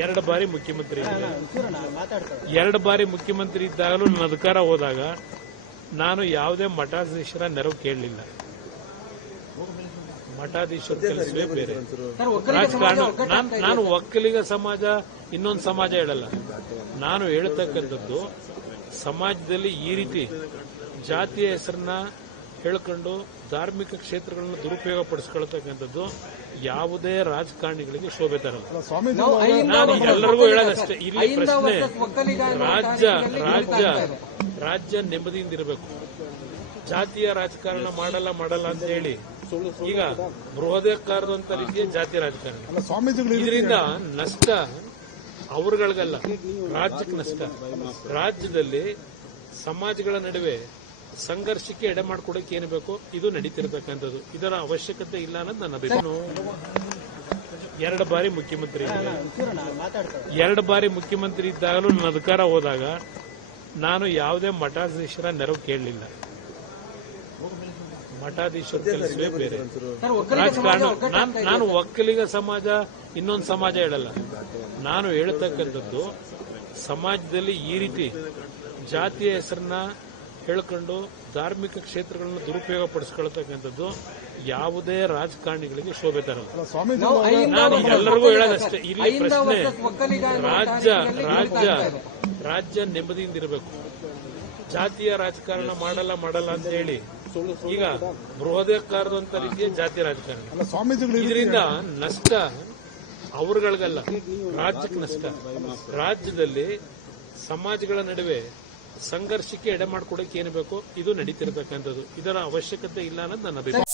2 ಬಾರಿ ಮುಖ್ಯಮಂತ್ರಿ ಎರಡು ಬಾರಿ ಮುಖ್ಯಮಂತ್ರಿ ಇದ್ದಾಗಲೂ ನನ್ನ ಅಧಿಕಾರ ಹೋದಾಗ ನಾನು ಯಾವುದೇ ಮಠಾಧೀಶರ ನೆರವು ಕೇಳಲಿಲ್ಲ. ಮಠಾಧೀಶರ ಕೆಲಸವೇ ಬೇರೆ. ರಾಜಕಾರಣ ನಾನು ಒಕ್ಕಲಿಗ ಸಮಾಜ ಇನ್ನೊಂದು ಸಮಾಜ ಹೇಳಲ್ಲ. ನಾನು ಹೇಳ್ತಕ್ಕಂಥದ್ದು ಸಮಾಜದಲ್ಲಿ ಈ ರೀತಿ ಜಾತಿಯ ಹೆಸರನ್ನ ಹೇಳ್ಕೊಂಡು ಧಾರ್ಮಿಕ ಕ್ಷೇತ್ರಗಳನ್ನು ದುರುಪಯೋಗ ಪಡಿಸ್ಕೊಳ್ತಕ್ಕಂಥದ್ದು ಯಾವುದೇ ರಾಜಕಾರಣಿಗಳಿಗೆ ಶೋಭೆ ತರಲ್ಲ. ನಾನು ಎಲ್ಲರಿಗೂ ಹೇಳೋದಷ್ಟೇ, ಇಲ್ಲಿ ಪ್ರಶ್ನೆ ರಾಜ್ಯ ನೆಮ್ಮದಿಯಿಂದ ಇರಬೇಕು. ಜಾತಿಯ ರಾಜಕಾರಣ ಮಾಡಲ್ಲ ಅಂತ ಹೇಳಿ ಈಗ ಬೃಹದಾಕಾರದಂತ ರೀತಿಯ ಜಾತಿ ರಾಜಕಾರಣ, ಇದರಿಂದ ನಷ್ಟ ಅವರುಗಳಿಗಲ್ಲ, ರಾಜ್ಯಕ್ಕೆ ನಷ್ಟ. ರಾಜ್ಯದಲ್ಲಿ ಸಮಾಜಗಳ ನಡುವೆ ಸಂಘರ್ಷಕ್ಕೆ ಎಡೆ ಮಾಡಿಕೊಡಕ್ಕೆ ಏನು ಬೇಕೋ ಇದು ನಡೀತಿರತಕ್ಕಂಥದ್ದು. ಇದರ ಅವಶ್ಯಕತೆ ಇಲ್ಲ ಅನ್ನೋದು ನನ್ನ ಅಭಿಪ್ರಾಯ. 2 ಬಾರಿ ಮುಖ್ಯಮಂತ್ರಿ ಇದ್ದಾಗಲೂ ನನ್ನ ಅಧಿಕಾರ ಹೋದಾಗ ನಾನು ಯಾವುದೇ ಮಠಾಧೀಶರ ನೆರವು ಕೇಳಲಿಲ್ಲ. ಮಠಾಧೀಶರ ಕೆಲಸವೇ ಬೇರೆ. ರಾಜಕಾರಣ ನಾನು ಒಕ್ಕಲಿಗ ಸಮಾಜ ಇನ್ನೊಂದು ಸಮಾಜ ಹೇಳಲ್ಲ. ನಾನು ಹೇಳ್ತಕ್ಕಂಥದ್ದು ಸಮಾಜದಲ್ಲಿ ಈ ರೀತಿ ಜಾತಿಯ ಹೆಸರನ್ನ ಹೇಳ್ಕೊಂಡು ಧಾರ್ಮಿಕ ಕ್ಷೇತ್ರಗಳನ್ನು ದುರುಪಯೋಗ ಪಡಿಸ್ಕೊಳ್ತಕ್ಕಂಥದ್ದು ಯಾವುದೇ ರಾಜಕಾರಣಿಗಳಿಗೆ ಶೋಭೆ ತರಲ್ಲ. ನಾನು ಎಲ್ಲರಿಗೂ ಹೇಳೋದಷ್ಟೇ, ಇಲ್ಲಿ ಪ್ರಶ್ನೆ ರಾಜ್ಯ ನೆಮ್ಮದಿಯಿಂದ ಇರಬೇಕು. ಜಾತಿಯ ರಾಜಕಾರಣ ಮಾಡಲ್ಲ ಅಂತ ಹೇಳಿ ಈಗ ಬೃಹದಾಕಾರದಂತ ರೀತಿಯ ಜಾತಿ ರಾಜಕಾರಣ, ಇದರಿಂದ ನಷ್ಟ ಅವರುಗಳಿಗಲ್ಲ, ರಾಜ್ಯಕ್ಕೆ ನಷ್ಟ. ರಾಜ್ಯದಲ್ಲಿ ಸಮಾಜಗಳ ನಡುವೆ ಸಂಘರ್ಷಕ್ಕೆ ಎಡೆ ಮಾಡಿಕೊಡಕ್ಕೆ ಏನು ಬೇಕೋ ಇದು ನಡೀತಿರತಕ್ಕಂಥದ್ದು. ಇದರ ಅವಶ್ಯಕತೆ ಇಲ್ಲ ಅನ್ನೋದು ನನ್ನ ಅಭಿಪ್ರಾಯ.